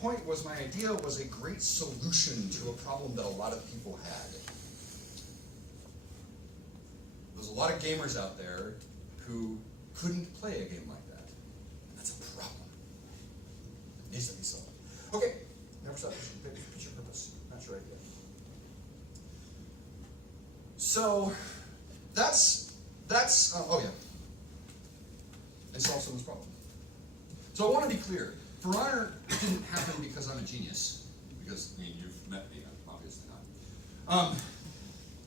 point was my idea was a great solution to a problem that a lot of people had. There's a lot of gamers out there who couldn't play a game like that. That's a problem. It needs to be solved. Okay, never stop picture purpose. Not your idea. So that's oh yeah. I solved someone's problem. So I want to be clear. For Honor didn't happen because I'm a genius. Because, I mean, you've met me, obviously not.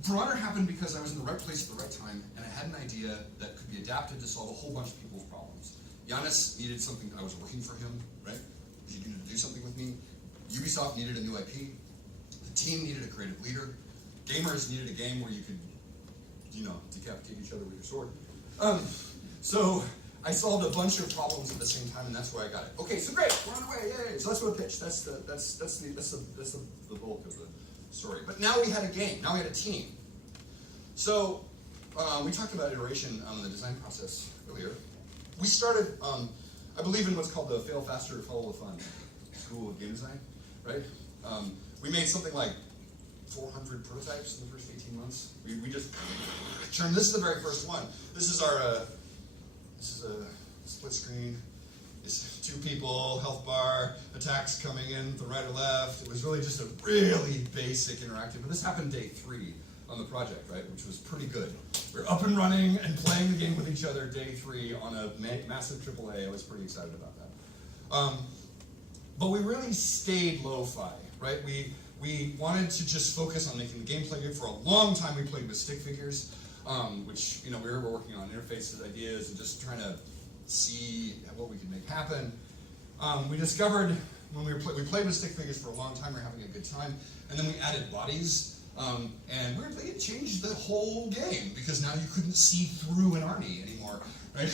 For Honor happened because I was in the right place at the right time, and I had an idea that could be adapted to solve a whole bunch of people's problems. Giannis needed something, I was working for him, right? He needed to do something with me. Ubisoft needed a new IP. The team needed a creative leader. Gamers needed a game where you could, you know, decapitate each other with your sword. So I solved a bunch of problems at the same time, and that's where I got it. Okay, so great, we're on the way, yay! So that's what a pitch. That's the bulk of the story. But now we had a game. Now we had a team. So we talked about iteration on the design process earlier. We started. I believe in what's called the fail faster, follow the fun school of game design, right? We made something like 400 prototypes in the first 18 months. We just turned. This is the very first one. This is our. This is a split screen. It's 2 people, health bar, attacks coming in the right or left. It was really just a really basic interactive. But this happened day 3 on the project, right? Which was pretty good. We were up and running and playing the game with each other day 3 on a massive AAA. I was pretty excited about that. But we really stayed lo-fi, right? We wanted to just focus on making the gameplay good. For a long time, we played with stick figures. Which, you know, we were working on interfaces, ideas, and just trying to see what we could make happen. We discovered when we played with stick figures for a long time, we were having a good time, and then we added bodies, and weirdly it changed the whole game because now you couldn't see through an army anymore, right?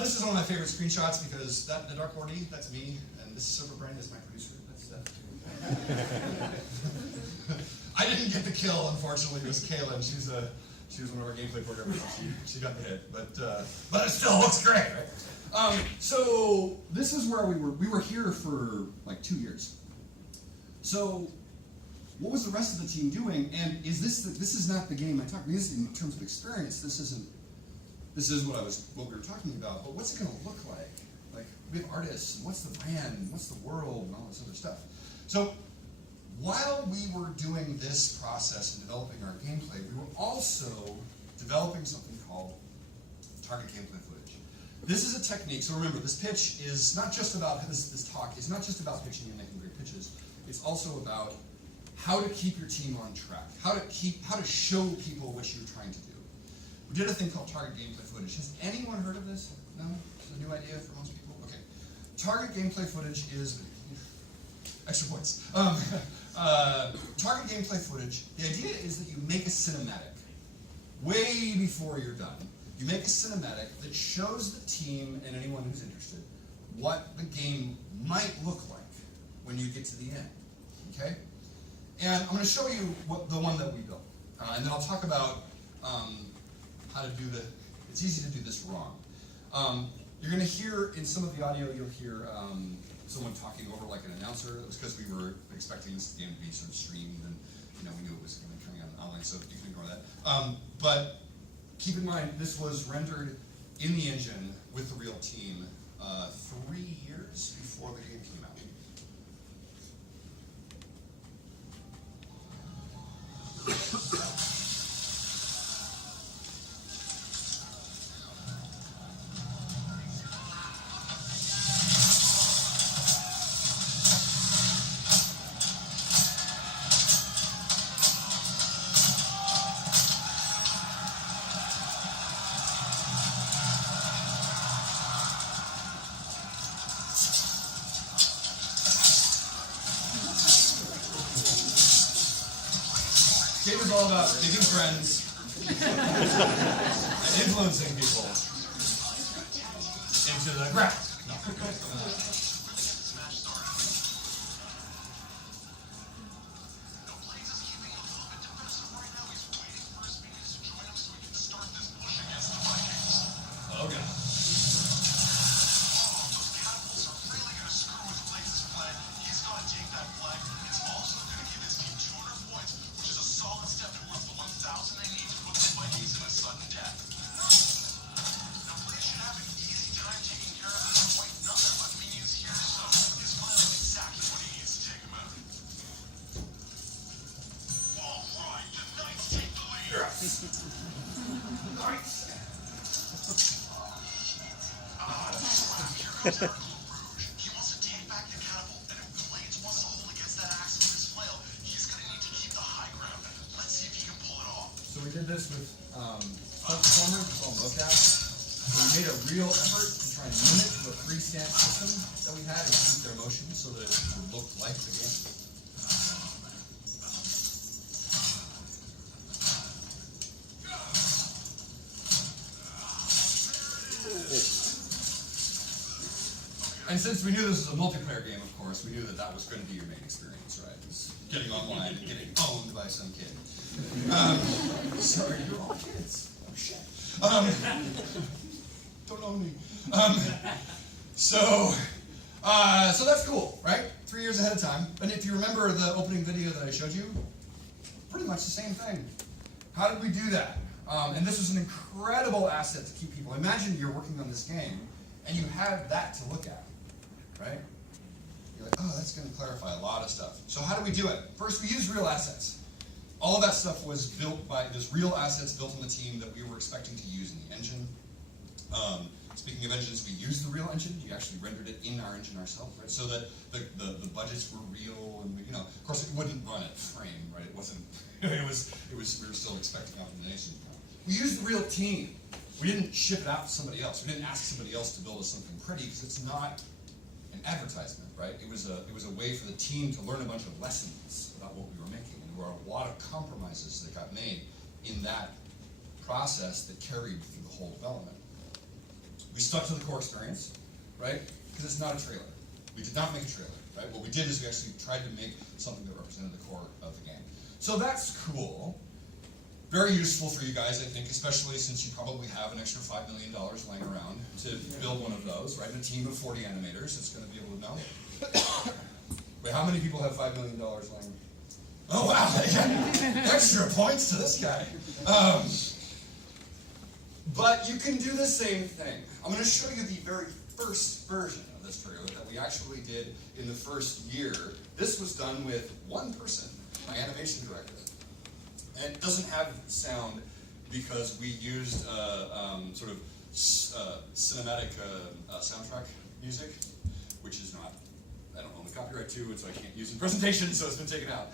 This is one of my favorite screenshots because the Dark Lordy, that's me, and this Silverbrain is my producer. That's I didn't get the kill, unfortunately. It was Kaylin. She was one of our gameplay programmers. She got the hit, but it still looks great, right? So this is where we were here for like 2 years. So what was the rest of the team doing? And this is not the game I talked about. This is in terms of experience. This is what we were talking about. But what's it going to look like? Like we have artists, and what's the brand, and what's the world, and all this other stuff. So while we were doing this process and developing our gameplay, we were also developing something called target gameplay footage. This is a technique, so remember, this pitch is not just about, this talk is not just about pitching and making great pitches, it's also about how to keep your team on track, how to show people what you're trying to do. We did a thing called target gameplay footage. Has anyone heard of this? No? It's a new idea for most people? Okay. Target gameplay footage is, extra points. Target gameplay footage, the idea is that you make a cinematic way before you're done. You make a cinematic that shows the team and anyone who's interested what the game might look like when you get to the end, okay? And I'm going to show you the one that we built. And then I'll talk about how to do it's easy to do this wrong. You're going to hear, in some of the audio, you'll hear someone talking over like an announcer. That was because we were expecting this game to be sort of streamed, and we knew it was going to be coming out online, so you can ignore that. But keep in mind, this was rendered in the engine with the real team 3 years before the game came out. Game is all about making friends and influencing people into the ground. No. Okay. He wants to take back the catapult, and if Blades wants to hold against that axe with his flail, he's going to need to keep the high ground. Let's see if he can pull it off. So we did this with stunt performers, it's called mocap. So we made a real effort to try and mimic the free stance system that we had and keep their motion so that it would look like the game. And since we knew this was a multiplayer game, of course, we knew that that was going to be your main experience, right? It was getting online and getting owned by some kid. Sorry, you're all kids. Oh, shit. Don't own me. So that's cool, right? 3 years ahead of time. And if you remember the opening video that I showed you, pretty much the same thing. How did we do that? And this was an incredible asset to keep people. Imagine you're working on this game, and you have that to look at, right? You're like, oh, that's going to clarify a lot of stuff. So how do we do it? First, we use real assets. All of that stuff was built by, there's real assets built on the team that we were expecting to use in the engine. Speaking of engines, we used the real engine. We actually rendered it in our engine ourselves, right? So that the budgets were real, and we, of course, it wouldn't run at frame, right? It wasn't. It was. We were still expecting optimization. We used the real team. We didn't ship it out to somebody else. We didn't ask somebody else to build us something pretty because it's not an advertisement, right? It was a way for the team to learn a bunch of lessons about what we were making, and there were a lot of compromises that got made in that process that carried through the whole development. We stuck to the core experience, right? Because it's not a trailer. We did not make a trailer, right? What we did is we actually tried to make something that represented the core of the game. So that's cool. Very useful for you guys, I think, especially since you probably have an extra $5 million laying around to build one of those, right? And a team of 40 animators that's going to be able to know. Wait, how many people have $5 million laying around? Oh, wow. Extra points to this guy. But you can do the same thing. I'm going to show you the very first version of this trailer that we actually did in the first year. This was done with one person, my animation director. And it doesn't have sound because we used sort of cinematic soundtrack music, which is not, I don't own the copyright to it, so I can't use it in presentations, so it's been taken out.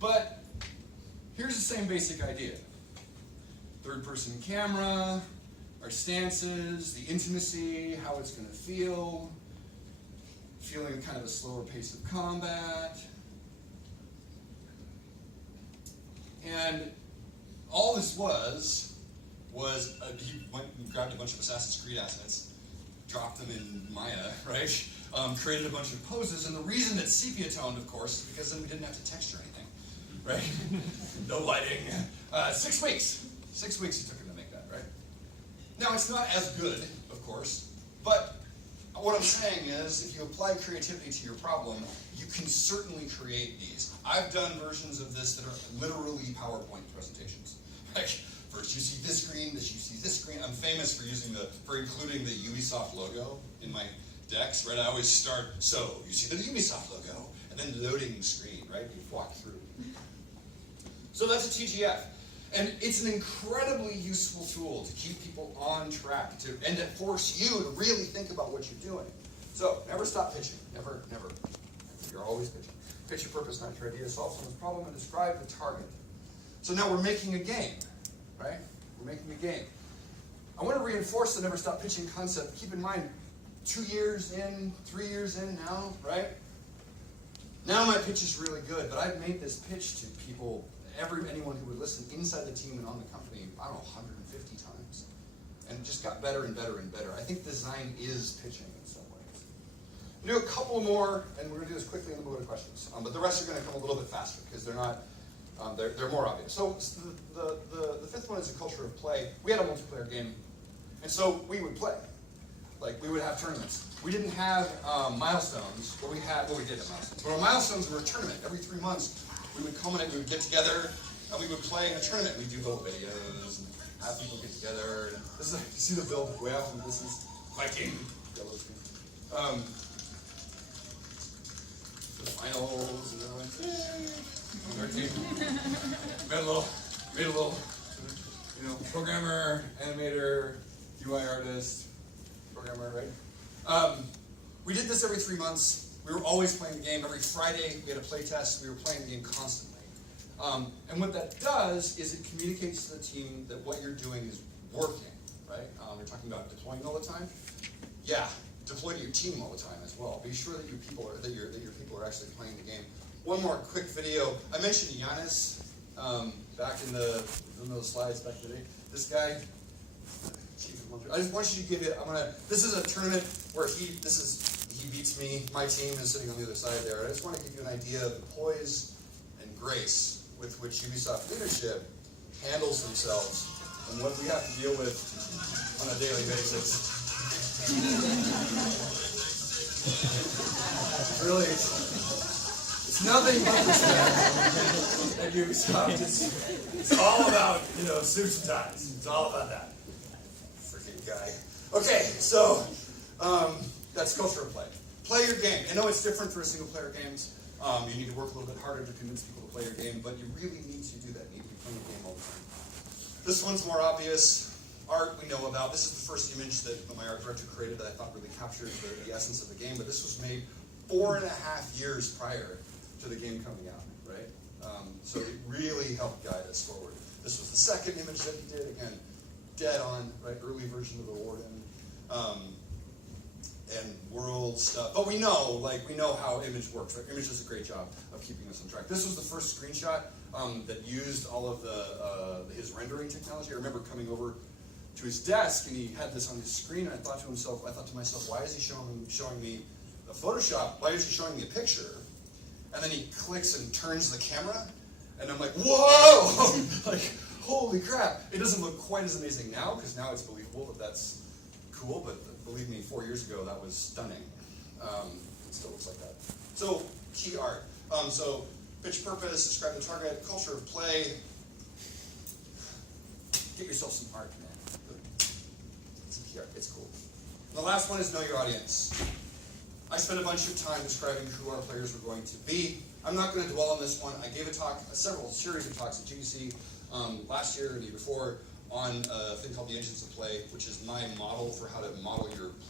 But here's the same basic idea. Third-person camera, our stances, the intimacy, how it's going to feel, feeling kind of a slower pace of combat. And all this was he went and grabbed a bunch of Assassin's Creed assets, dropped them in Maya, right? Created a bunch of poses, and the reason it's sepia toned, of course, is because then we didn't have to texture anything, right? No lighting. 6 weeks. 6 weeks it took him to make that, right? Now, it's not as good, of course, but what I'm saying is, if you apply creativity to your problem, you can certainly create these. I've done versions of this that are literally PowerPoint presentations. Like, first you see this screen, you see this screen. I'm famous for including the Ubisoft logo in my decks, right? I always start, so you see the Ubisoft logo, and then loading screen, right? You walk through. So that's a TGF. And it's an incredibly useful tool to keep people on track and to force you to really think about what you're doing. So never stop pitching. Never. You're always pitching. Pitch your purpose, not your idea. Solve someone's problem and describe the target. So now we're making a game, right? We're making a game. I want to reinforce the never stop pitching concept. Keep in mind, 2 years in, 3 years in now, right? Now my pitch is really good, but I've made this pitch to people, anyone who would listen inside the team and on the company, I don't know, 150 times. And it just got better and better and better. I think design is pitching in some ways. We'll do a couple more, and we're going to do this quickly and then we'll go to questions. But the rest are going to come a little bit faster because they're not, they're more obvious. So the fifth one is a culture of play. We had a multiplayer game, and so we would play. Like, we would have tournaments. We didn't have milestones, but we did have milestones. But our milestones were a tournament. Every 3 months, we would culminate, we would get together, and we would play in a tournament. We'd do little videos, and have people get together. And this is, you see the build way off, and this is Viking. Yellow screen. The finals, and they're like, yay! On our team. Made a little, programmer, animator, UI artist, programmer, right? We did this every 3 months. We were always playing the game. Every Friday we had a play test. We were playing the game constantly. And what that does is it communicates to the team that what you're doing is working, right? You're talking about deploying all the time. Yeah, deploy to your team all the time as well. Be sure that your people are actually playing the game. One more quick video. I mentioned Giannis back in the slides back in the day. This guy. I just want you to give it. This is a tournament where he beats me. My team is sitting on the other side there. I just want to give you an idea of the poise and grace with which Ubisoft leadership handles themselves and what we have to deal with on a daily basis. Really, it's nothing but respect at Ubisoft. It's all about, suits and ties. It's all about that. Freaking guy. Okay, so that's culture of play. Play your game. I know it's different for single-player games. You need to work a little bit harder to convince people to play your game, but you really need to do that. You need to be playing the game all the time. This one's more obvious. Art we know about. This is the first image that my art director created that I thought really captured the essence of the game, but this was made 4.5 years prior to the game coming out, right? So it really helped guide us forward. This was the second image that he did, again, dead on, right? Early version of the Warden. And world stuff. But we know how Image works. Right? Image does a great job of keeping us on track. This was the first screenshot that used all of his rendering technology. I remember coming over to his desk and he had this on his screen, and I thought to myself, why is he showing me the Photoshop? Why is he showing me a picture? And then he clicks and turns the camera, and I'm like, whoa! Like, holy crap! It doesn't look quite as amazing now, because now it's believable that that's cool, but believe me, 4 years ago, that was stunning. It still looks like that. So, key art. So, pitch purpose, describe the target, culture of play. Get yourself some art, man. It's key art. It's cool. And the last one is know your audience. I spent a bunch of time describing who our players were going to be. I'm not going to dwell on this one. I gave a talk, several series of talks at GDC last year and the year before, on a thing called the Engines of Play, which is my model for how to model your play.